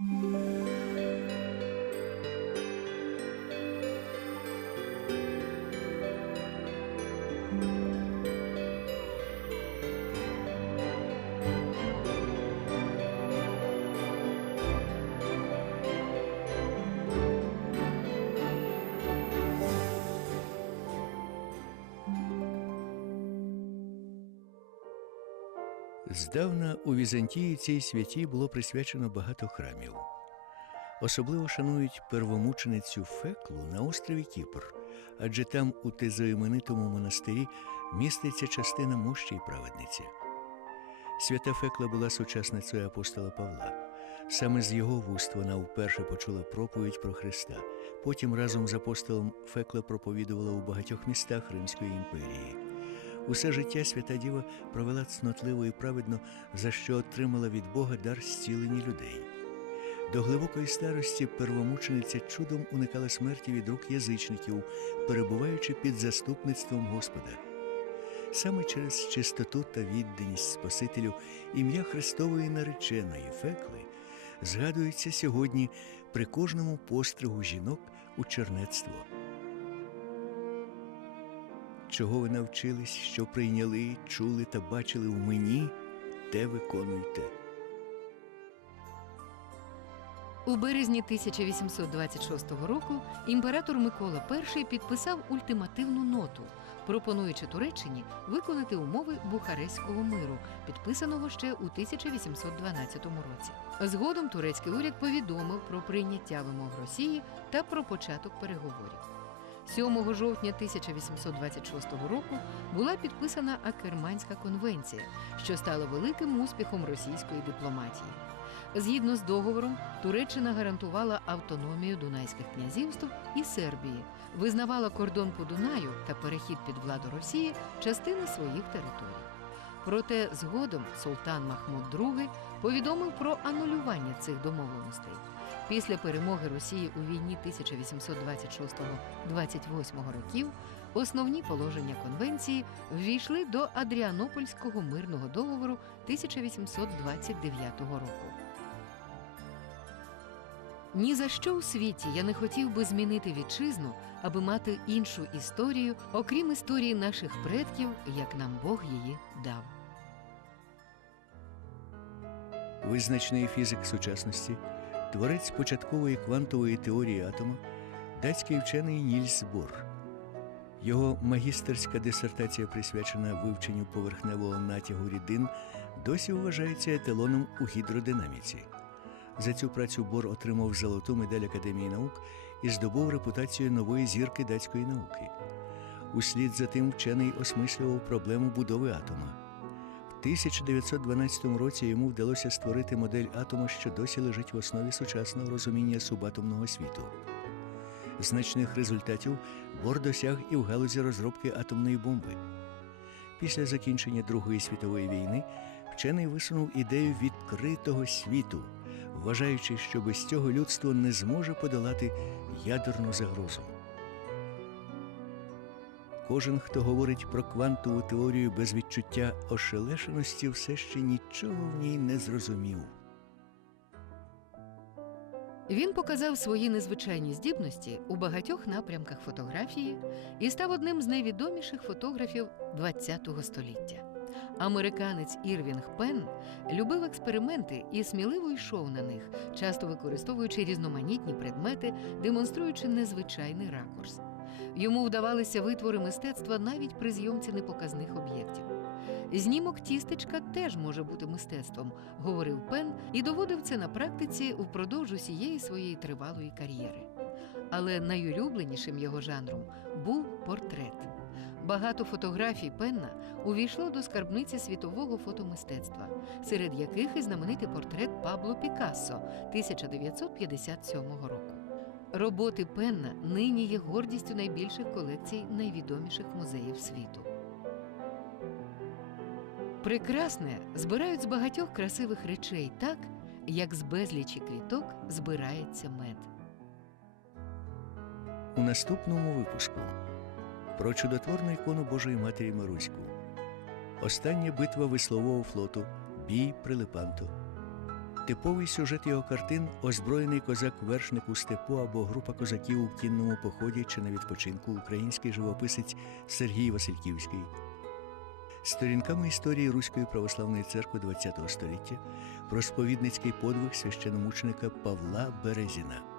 Música Здавна у Візантії цій святі було присвячено багато храмів. Особливо шанують первомученицю Феклу на острові Кіпр, адже там у тезоіменитому монастирі міститься частина мощі праведниці. Свята Фекла була сучасницею апостола Павла. Саме з його вуст вона вперше почула проповідь про Христа. Потім разом з апостолом Фекла проповідувала у багатьох містах Римської імперії. Усе життя свята діва провела цнотливо і праведно, за що отримала від Бога дар зцілення людей. До глибокої старості первомучениця чудом уникала смерті від рук язичників, перебуваючи під заступництвом Господа. Саме через чистоту та відданість Спасителю ім'я Христової нареченої Фекли згадується сьогодні при кожному постригу жінок у чернецтво. Чого ви навчились, що прийняли, чули та бачили у мені, те виконуйте. У березні 1826 року імператор Микола І підписав ультимативну ноту, пропонуючи Туреччині виконати умови Бухарестського миру, підписаного ще у 1812 році. Згодом турецький уряд повідомив про прийняття вимог Росії та про початок переговорів. 7 жовтня 1826 року була підписана Акерманська конвенція, що стала великим успіхом російської дипломатії. Згідно з договором, Туреччина гарантувала автономію Дунайських князівств і Сербії, визнавала кордон по Дунаю та перехід під владу Росії частини своїх територій. Проте згодом султан Махмуд II повідомив про анулювання цих домовленостей. Після перемоги Росії у війні 1826-28 років основні положення конвенції ввійшли до Адріанопольського мирного договору 1829 року. Ні за що у світі я не хотів би змінити вітчизну, аби мати іншу історію, окрім історії наших предків, як нам Бог її дав. Визначний фізик сучасності, творець початкової квантової теорії атома, датський вчений Нільс Бор. Його магістерська дисертація, присвячена вивченню поверхневого натягу рідин, досі вважається еталоном у гідродинаміці. За цю працю Бор отримав золоту медаль Академії наук і здобув репутацію нової зірки датської науки. Услід за тим вчений осмислював проблему будови атома. В 1912 році йому вдалося створити модель атома, що досі лежить в основі сучасного розуміння субатомного світу. Значних результатів Бор досяг і в галузі розробки атомної бомби. Після закінчення Другої світової війни вчений висунув ідею відкритого світу, вважаючи, що без цього людство не зможе подолати ядерну загрозу. Кожен, хто говорить про квантову теорію без відчуття ошелешеності, все ще нічого в ній не зрозумів. Він показав свої незвичайні здібності у багатьох напрямках фотографії і став одним з найвідоміших фотографів ХХ століття. Американець Ірвінг Пен любив експерименти і сміливо йшов на них, часто використовуючи різноманітні предмети, демонструючи незвичайний ракурс. Йому вдавалися витвори мистецтва навіть при зйомці непоказних об'єктів. Знімок тістечка теж може бути мистецтвом, говорив Пен і доводив це на практиці впродовж усієї своєї тривалої кар'єри. Але найулюбленішим його жанром був портрет. Багато фотографій Пенна увійшло до скарбниці світового фотомистецтва, серед яких і знаменитий портрет Пабло Пікассо 1957 року. Роботи Пенна нині є гордістю найбільших колекцій найвідоміших музеїв світу. Прекрасне збирають з багатьох красивих речей так, як з безлічі квіток збирається мед. У наступному випуску про чудотворну ікону Божої Матері Маруську. Остання битва веслового флоту Бій при Лепанто. Типовий сюжет його картин озброєний козак-вершник у степу або група козаків у кінному поході чи на відпочинку український живописець Сергій Васильківський. Сторінками історії Руської православної церкви ХХ століття про сповідницький подвиг священомученика Павла Березіна.